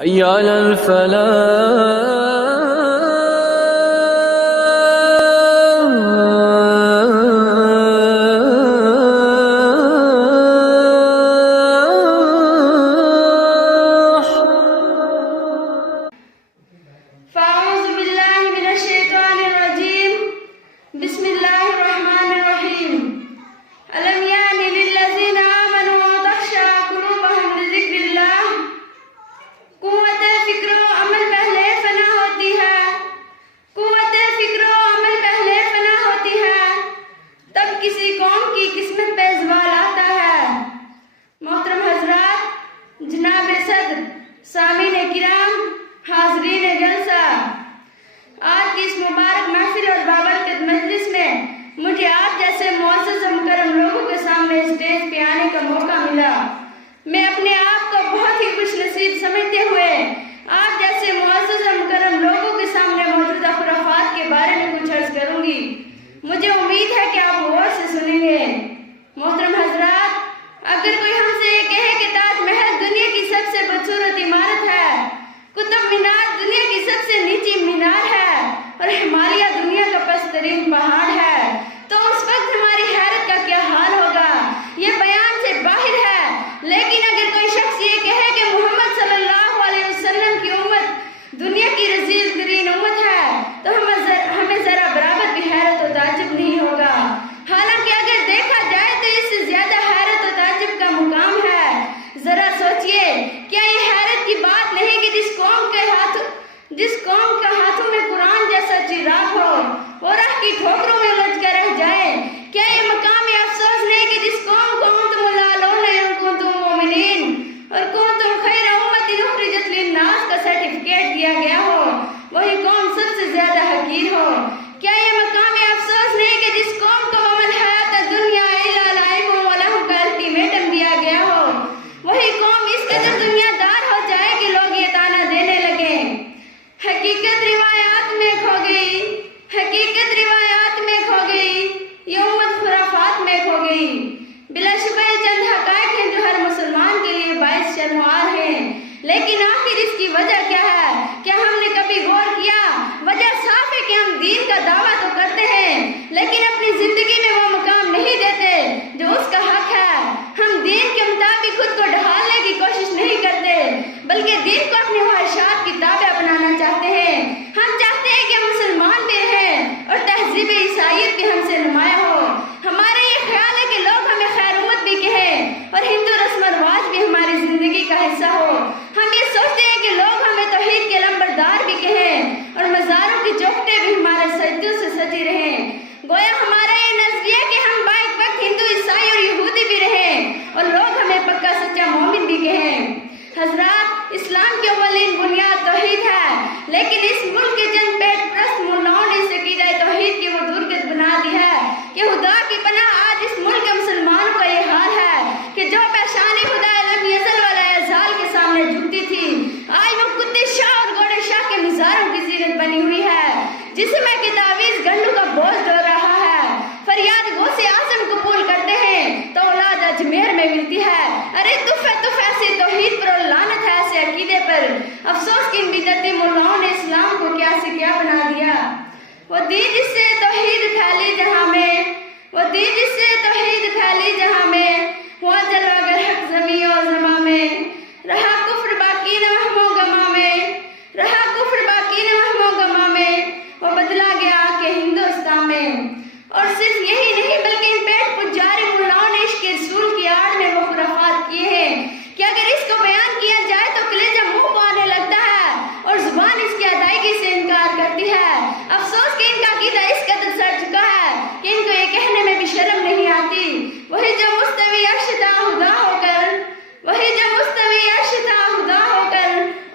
حي على الفلاح. فأعوذ بالله من الشيطان الرجيم. بسم الله الرحمن الرحيم. ألم يأن للذين آمنوا أن تخشع قلوبهم لذكر الله. قوت فکر و عمل پہلے فنا ہوتی ہے. قوت فکر و عمل پہلے فنا ہوتی ہے. تب کسی قوم کی قسمت پہ زوال آتا ہے. محترم حضرات، جناب صدر، سامعین کرام، حاضرین جلسہ، آج کی اس مبارک محفل اور بابرکت مجلس میں مجھے آپ جیسے معزز و مکرم لوگوں کے سامنے اسٹیج پہ آنے کا موقع ملا. میں اپنے آپ کو بہت ہی خوش نصیب سمجھتے ہوئے آپ جیسے معزز و مکرم لوگوں کے سامنے موجودہ خرافات کے بارے میں کچھ عرض کروں گی. مجھے امید ہے کہ آپ غور سے سنیں گے. محترم حضرات، اگر کوئی ہم سے یہ کہے کہ تاج محل دنیا کی سب سے بدصورت عمارت ہے، قطب مینار دنیا کی سب سے نیچی مینار ہے اور ہمالیہ دنیا کا پست ترین پہاڑ ہے، تو اس وقت ہماری حیرت کا کیا حال ہوگا، یہ بیان سے باہر ہے. لیکن اگر کوئی شخص یہ کہے کہ محمد صلی اللہ علیہ وسلم کی امت دنیا کی رذیل ترین امت ہے، تو ہمیں ذرا برابر بھی حیرت و تعجب نہیں ہوگا. حالانکہ اگر دیکھا جائے تو اس سے زیادہ حیرت و تعجب کا مقام ہے. ذرا سوچئے، کیا یہ حیرت کی بات نہیں کہ جس قوم کے ہاتھوں میں قرآن جیسا چراغ ہو وہ راہ کی ٹھوکروں میں الجھ کر رہ جائے؟ کیا یہ مقام افسوس نہیں کہ جس قوم کو انتم لالون ان کنتم مومنین اور کنتم خیر امت اخرجت للناس کا سرٹیفکیٹ دیا گیا ہو، وہی قوم سب سے زیادہ حقیر ہو؟ کیا یہ مقام افسوس نہیں کہ جس قوم کو ومل حیات دنیا الا لعب و لہو کا الٹیمیٹم دیا گیا ہو، وہی قوم اس قدر دنیا دار ہو جائے کہ لوگ یہ طعنہ دینے لگیں؟ حقیقت روایات میں کھو گئی، حقیقت روایات میں کھو گئی، یہ امت خرافات میں کھو گئی. بلا شبہ یہ چند حقائق ہیں جو ہر مسلمان کے لیے باعث شرموار ہیں. لیکن آخر اس کی وجہ کیا ہے؟ کیا ہم نے کبھی غور کیا؟ وجہ صاف ہے کہ ہم دین کا دعویٰ تو کرتے ہیں لیکن اپنی زندگی میں وہ مقام نہیں دیتے جو اس کا حق ہے. ہم دین کے مطابق خود کو ڈھالنے کی کوشش نہیں کرتے بلکہ دین کو اپنی خواہشات کی تابع بنانا چاہتے ہیں. ہم چاہتے ہیں کہ ہم مسلمان بھی رہیں اور تہذیب عیسائیت بھی ہم سے نمایاں ہو. ہمارا یہ خیال ہے کہ لوگ ہمیں خیر امت بھی کہیں اور ہندو رسم و رواج بھی ہماری زندگی کا حصہ ہو. ہم یہ سوچتے ہیں کہ لوگ ہمیں توحید کے لمبردار بھی کہیں اور مزاروں کی چوکھٹیں بھی ہمارے سجدوں سے سجی رہیں. گویا ہمارا یہ نظریہ کہ ہم بائک وقت ہندو، عیسائی اور یہودی بھی رہیں اور لوگ ہمیں پکا سچا مومن بھی کہیں. حضرات، اسلام کی اولین بنیاد توحید ہے، لیکن اس ملک کے چند پیٹ پرست ملاؤں نے اس عقیدہ توحید کی وہ درگت بنا دی ہے کہ خدا کی پناہ آج اس ملک کے مسلمانوں کا یہ حال ہے کہ جو پیشانی خدا لم یزل والا ازال کے سامنے جھکتی تھی، آج وہ کتے شاہ اور گھوڑے شاہ کے مزاروں کی زینت بنی ہوئی ہے، جس میں کہ تعویذ گنڈوں کا بوجھ ڈول رہا ہے. فریاد غوث اعظم قبول کرتے ہیں تو اولاد اجمیر میں ملتی ہے. ارے تف ایسی توحید پر اور لعنت ہے ایسے عقیدے پر. افسوس کہ ان بدعتی ملاؤں نے اسلام کو کیا سے کیا بنا دیا. وہ دین جس سے توحید پھیلی جہاں میں، وہ دین جس سے توحید پھیلی جہاں میں، ہوا جلوہ گر حق زمین و زماں میں، رہا کفر باقی نہ وہم و گماں میں، رہا کفر باقی نہ وہم و گماں میں، وہ بدلا گیا کہ ہندوستان میں. اور صرف یہی نہیں بلکہ ان پیٹ پجاری ملاؤں نے عشق رسول کی آڑ میں وہ خرافات کیے ہیں کہ اگر اس کو بیان کیا جائے تو کلیجہ منہ کو آنے لگتا ہے اور زبان اس کی ادائیگی سے انکار کرتی ہے. افسوس کہ ان کا عقیدہ اس قدر سڑ چکا ہے کہ ان کو یہ کہنے میں بھی شرم نہیں آتی. وہی جو مستوی عرش تھا خدا ہو کر، وہی جو مستوی عرش تھا خدا ہو کر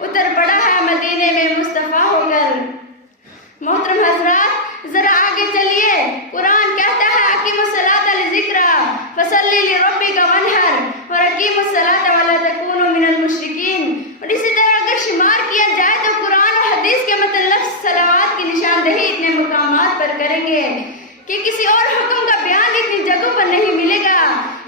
اتر پڑا ہے مدینے میں مصطفیٰ ہو کر. محترم حضرات، ذرا آگے چلیے. قرآن کہتا ہے اقیموا الصلاۃ لذکر فصلی لربک وانحر اور اقیموا الصلاۃ ولا تکونوا من المشرکین. اور اسی طرح اگر شمار کیا جائے تو قرآن اور حدیث کے متن لفظ صلوات کی نشاندہی اتنے مقامات پر کریں گے کہ کسی اور حکم کا بیان اتنی جگہوں پر نہیں ملے گا.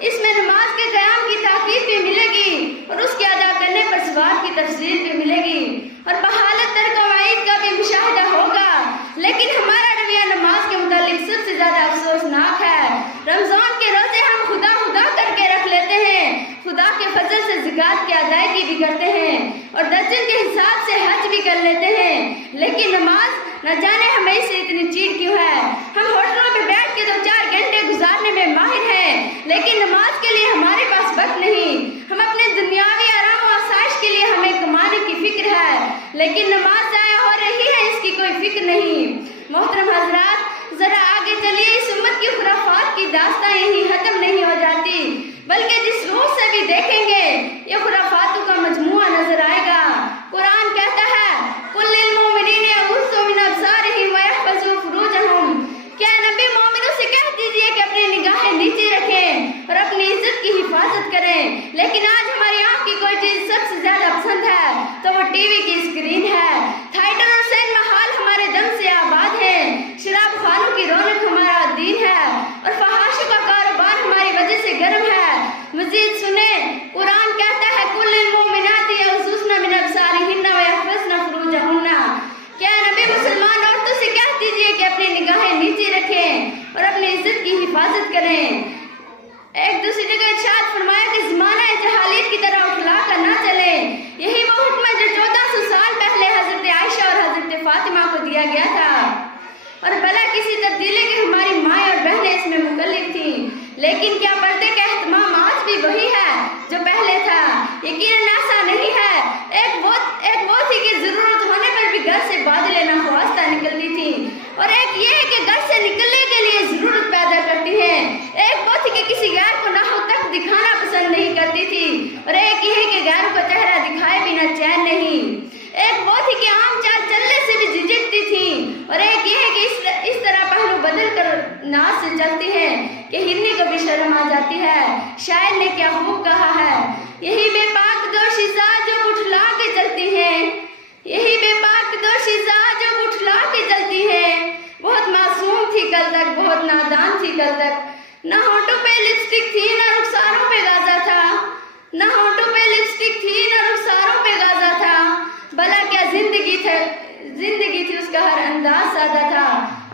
اس میں نماز کے قیام کی تاکید بھی ملے گی اور اس کے ادا کرنے پر ثواب کی تفصیل بھی ملے گی. حساب سے حج بھی کر لیتے ہیں، لیکن نماز نہ جانے ہمیں سے اتنی چیڑ کیوں ہے۔ ہم ہوٹلوں پہ بیٹھ کے 2-4 گھنٹے گزارنے میں ماہر ہیں، لیکن نماز کے لیے ہمارے پاس وقت نہیں۔ ہم اپنے دنیاوی آرام و آسائش کے لیے ہمیں کمانے کی فکر ہے، لیکن نماز ضائع ہو رہی ہے اس کی کوئی فکر نہیں۔ محترم حضرات، ذرا آگے چلیے، اس امت کی خرافات کی داستان یہی ختم نہیں ہو جاتی، بلکہ جس روح سے بھی دیکھیں گے یہ خرافاتوں کا مجموعہ نظر آئے گا۔ قرآن کہتا ہے قُل لِّلْمُؤْمِنِينَ يَغُضُّوا مِنْ أَبْصَارِهِمْ وَيَحْفَظُوا فُرُوجَهُمْ، کیا نبی مومنوں سے کہہ دیجئے کہ اپنی نگاہیں نیچے رکھیں اور اپنی عزت کی حفاظت کریں، لیکن آج ہماری آنکھ کی کوئی چیز سب سے زیادہ پسند ہے تو وہ ٹی وی کی اسکرین ہے۔ تھیٹر اور سینما ہال ہمارے دم سے آباد ہیں، شراب خانوں کی رونق ہمارا دین ہے اور فحاشی کا کاروبار ہماری وجہ سے گرم ہے۔ مزید سنیں، قرآن کہتا ہے قُل لِّلْمُؤْمِنَاتِ يَغْضُضْنَ مِنْ أَبْصَارِهِنَّ وَيَحْفَظْنَ فُرُوجَهُنَّ، کیا نبی مسلمان عورتوں سے کہہ دیجئے کہ اپنی نگاہیں نیچے رکھیں اور اپنی عزت کی حفاظت کریں۔ ایک دوسری جگہ ارشاد فرمایا کہ زمانہ جہالیت کی طرح اٹھلا کر نہ چلیں، یہی وہ حکم ہے جو 1400 سال پہلے حضرت عائشہ اور حضرت فاطمہ کو دیا گیا تھا، اور بلا کسی تبدیلی کے ہماری مائیں اور بہنیں اس میں مکلف تھیں، لیکن کیا پردے کا اہتمام آج بھی وہی ہے جو پہلے تھا؟ یقیناً ایسا نہیں ہے۔ ایک وہ تھی کہ ضرورت ہونے پر بھی گھر سے بادلیں ناخواستہ نکلتی تھی، اور ایک یہ ہے کہ گھر سے نکلنے کے لیے ضرورت پیدا کرتی ہے۔ ایک وہ تھی کہ کسی غیر کو ناحق تک دکھانا پسند نہیں کرتی تھی، اور ایک یہ ہے کہ غیر کو چہرہ دکھائے بنا چین نہیں۔ ایک وہ تھی کہ عام چال چلنے سے بھی جھجکتی تھی، اور ایک یہ ہے کہ اس طرح پہلو بدل کر ناز سے چلتی ہے کہ ہرنی کو بھی شرم آ جاتی ہے۔ شاعر نے کیا خوب کہا ہے، یہی بے پاک دوشیزہ جو اٹھلا کے چلتی ہیں، یہی بے پاک دوشیزہ جو اٹھلا کے چلتی ہیں، بہت معصوم تھی کل تک، بہت نادان تھی کل تک، نہ ہونٹوں پہ لپسٹک تھی نہ رخساروں پہ غازہ تھا، نہ ہونٹوں پہ لپسٹک تھی نہ رخساروں پہ غازہ تھا، بھلا کیا زندگی تھی اس کا ہر انداز سادہ تھا۔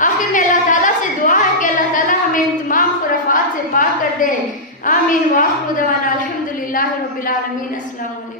آخر میں اللہ تعالیٰ سے دعا ہے کہ اللہ تعالیٰ ہمیں ان تمام خرافات سے پاک کر دے۔ آمین۔ وآخر دعوانا الحمدللہ رب العالمین۔ السلام علیکم۔